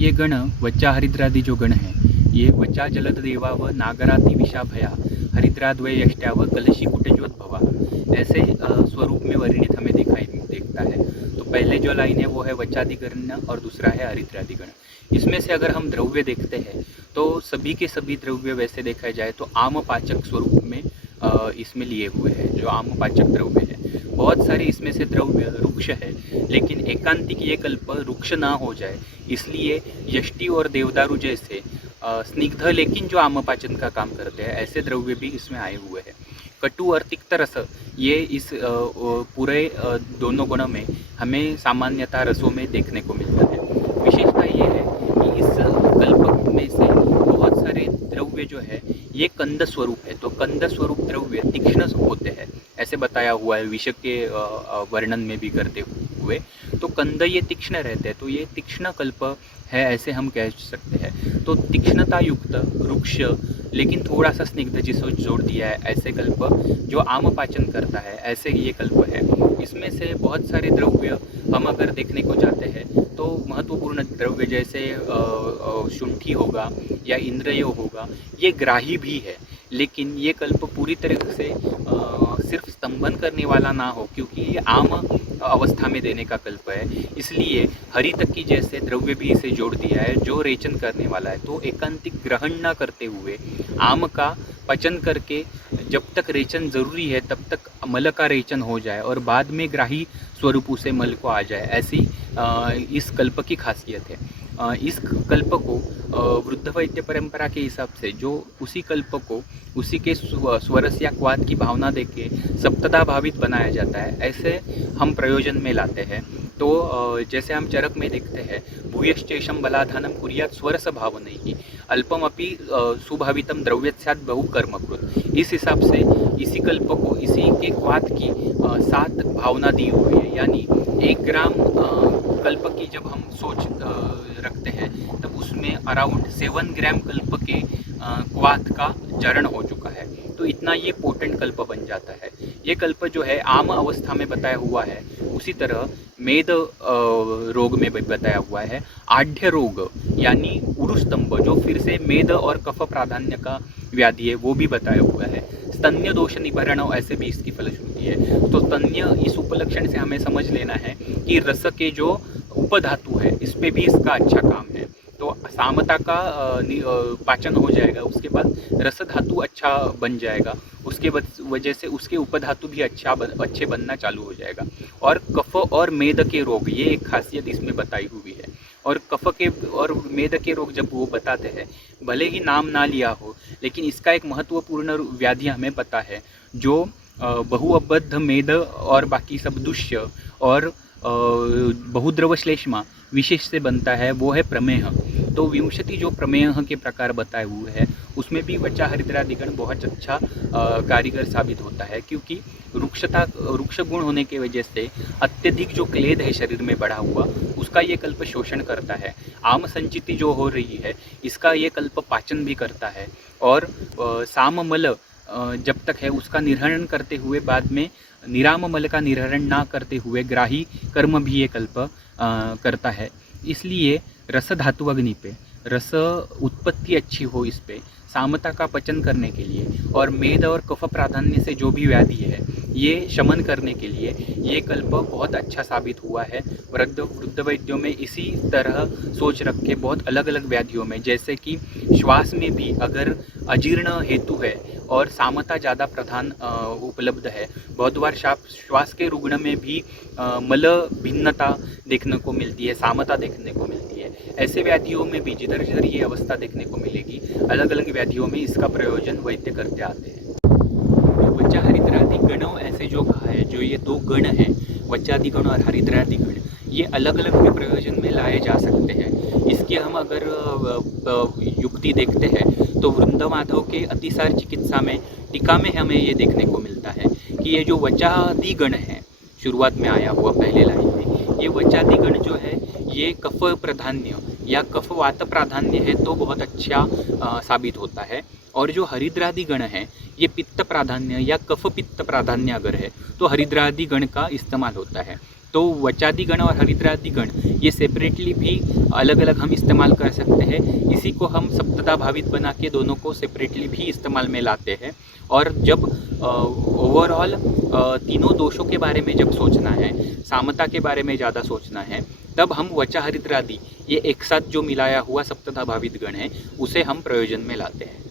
ये गण वच्चा हरिद्रादि जो गण हैं, ये वच्चा जलद देवा व नागराति विषाभया हरिद्राद्वय यष्ट्याव कलशी कुटजोद्भवा, ऐसे स्वरूप में वर्णित हमें देखता है। तो पहले जो लाइन है वो है वच्चादिगण और दूसरा है हरिद्रादिगण। इसमें से अगर हम द्रव्य देखते हैं तो सभी के सभी द्रव्य वैसे देखा जाए तो आमपाचक स्वरूप में इसमें लिए हुए हैं। जो आमपाचक द्रव्य है, बहुत सारे इसमें से द्रव्य वृक्ष है, लेकिन एकांतिक ये कल्प वृक्ष ना हो जाए इसलिए यष्टि और देवदारू जैसे स्निग्ध लेकिन जो आमपाचन का काम करते हैं ऐसे द्रव्य भी इसमें आए हुए हैं। कटु और तिक्त रस, ये इस पूरे दोनों गुणों में हमें सामान्यतः रसों में देखने को मिलता है। विशेषता ये है कि इस कल्प में से बहुत सारे द्रव्य जो है ये कंद स्वरूप है। तो कंद स्वरूप द्रव्य तीक्ष्ण होते हैं, ऐसे बताया हुआ है विषय के वर्णन में भी करते हुए। तो कंद ये तीक्ष्ण रहते हैं, तो ये तीक्ष्ण कल्प है ऐसे हम कह सकते हैं। तो तीक्ष्णता युक्त वृक्ष लेकिन थोड़ा सा स्निग्ध जिसको जोड़ दिया है, ऐसे कल्प जो आमपाचन करता है ऐसे ये कल्प है। इसमें से बहुत सारे द्रव्य हम अगर देखने को जाते हैं तो महत्वपूर्ण द्रव्य जैसे शुंठी होगा या इंद्रिय होगा, ये ग्राही भी है, लेकिन ये कल्प पूरी तरह से सिर्फ स्तंभन करने वाला ना हो, क्योंकि ये आम अवस्था में देने का कल्प है। इसलिए हरि तक की जैसे द्रव्य भी इसे जोड़ दिया है जो रेचन करने वाला है। तो एकांतिक ग्रहण न करते हुए आम का पचन करके जब तक रेचन जरूरी है तब तक मल का रेचन हो जाए और बाद में ग्राही स्वरूप से मल को आ जाए, ऐसी इस कल्प की खासियत है। इस कल्प को वृद्ध वैद्य परंपरा के हिसाब से जो उसी कल्प को उसी के स्वरस या क्वाद की भावना देके सप्तदा भावित बनाया जाता है, ऐसे हम प्रयोजन में लाते हैं। तो जैसे हम चरक में देखते हैं, भूयश्चेषम बलाधानम कुर्यात् स्वरस भावनैः अल्पम अपि सुभावितम द्रव्यत् स्यात् बहु कर्मकृत। इस हिसाब से इसी कल्प को इसी के क्वाद की 7 भावना दी हुई है, यानी 1 ग्राम कल्प की जब हम सोच रखते हैं तब उसमें अराउंड 7 ग्राम कल्प के क्वाथ का जरण हो चुका है। तो इतना ये पोटेंट कल्प बन जाता है। ये कल्प जो है आम अवस्था में बताया हुआ है, उसी तरह मेद रोग में भी बताया हुआ है। आढ़्य रोग यानी उरुस्तंभ जो फिर से मेद और कफ प्राधान्य का व्याधि है वो भी बताया हुआ है। स्तन्य दोष निवारण ऐसे भी इसकी फलश्रुति है। तो स्तन्य इस उपलक्षण से हमें समझ लेना है कि रस के जो उपधातु है इस पे भी इसका अच्छा काम है। तो सामता का पाचन हो जाएगा, उसके बाद रस धातु अच्छा बन जाएगा, उसके वजह से उसके उपधातु भी अच्छे बनना चालू हो जाएगा। और कफ और मेद के रोग, ये एक खासियत इसमें बताई हुई है। और कफ के और मेद के रोग जब वो बताते हैं, भले ही नाम ना लिया हो, लेकिन इसका एक महत्वपूर्ण व्याधि हमें पता है जो बहुअबद्ध मेद और बाकी सब दुष्य और बहुद्रव श्लेष्मा विशेष से बनता है, वो है प्रमेह। तो 20 जो प्रमेह के प्रकार बताए हुए हैं उसमें भी वच्चा हरिद्रादिगण बहुत अच्छा कारीगर साबित होता है, क्योंकि वृक्ष गुण होने की वजह से अत्यधिक जो क्लेद है शरीर में बढ़ा हुआ उसका ये कल्प शोषण करता है। आम संचिति जो हो रही है इसका ये कल्प पाचन भी करता है। और साममल जब तक है उसका निर्हरण करते हुए बाद में निराम मल का निर्हरण ना करते हुए ग्राही कर्म भी ये कल्प करता है। इसलिए रस धातु अग्नि पे रस उत्पत्ति अच्छी हो, इस पे सामता का पचन करने के लिए और मेद और कफ प्राधान्य से जो भी व्याधि है ये शमन करने के लिए ये कल्प बहुत अच्छा साबित हुआ है। वृद्ध वैद्यों में इसी तरह सोच रख के बहुत अलग अलग व्याधियों में, जैसे कि श्वास में भी अगर अजीर्ण हेतु है और सामता ज़्यादा प्रधान उपलब्ध है, बहुत बार श्वास के रुग्ण में भी मल भिन्नता देखने को मिलती है, सामता देखने को मिलती है। ऐसे व्याधियों में भी जिधर जिधर ये अवस्था देखने को मिलेगी, अलग अलग व्याधियों में इसका प्रयोजन वैद्य करते आते हैं। तो वच्चा हरिद्रादि गणों ऐसे जो कहा है, जो ये 2 गण हैं वच्चादि गण और हरिद्रादि गण, ये अलग अलग भी प्रयोजन में लाए जा सकते हैं। इसकी हम अगर युक्ति देखते हैं तो वृंद माधव के अतिसार चिकित्सा में टीका में हमें ये देखने को मिलता है कि ये जो वच्चादि गण है, शुरुआत में आया हुआ पहले लाइन में, ये वच्चादि गण जो है ये कफ प्राधान्य या कफ वात प्राधान्य है तो बहुत अच्छा साबित होता है। और जो हरिद्रादि गण है ये पित्त प्राधान्य या कफ पित्त प्राधान्य अगर है तो हरिद्रादि गण का इस्तेमाल होता है। तो वचादि गण और हरिद्रादि गण ये सेपरेटली भी अलग अलग हम इस्तेमाल कर सकते हैं। इसी को हम सप्तदा भावित बना के दोनों को सेपरेटली भी इस्तेमाल में लाते हैं। और जब ओवरऑल तीनों दोषों के बारे में जब सोचना है, सामता के बारे में ज़्यादा सोचना है, तब हम वचा हरिद्रादि ये एक साथ जो मिलाया हुआ सप्तदा भावित गण है उसे हम प्रयोजन में लाते हैं।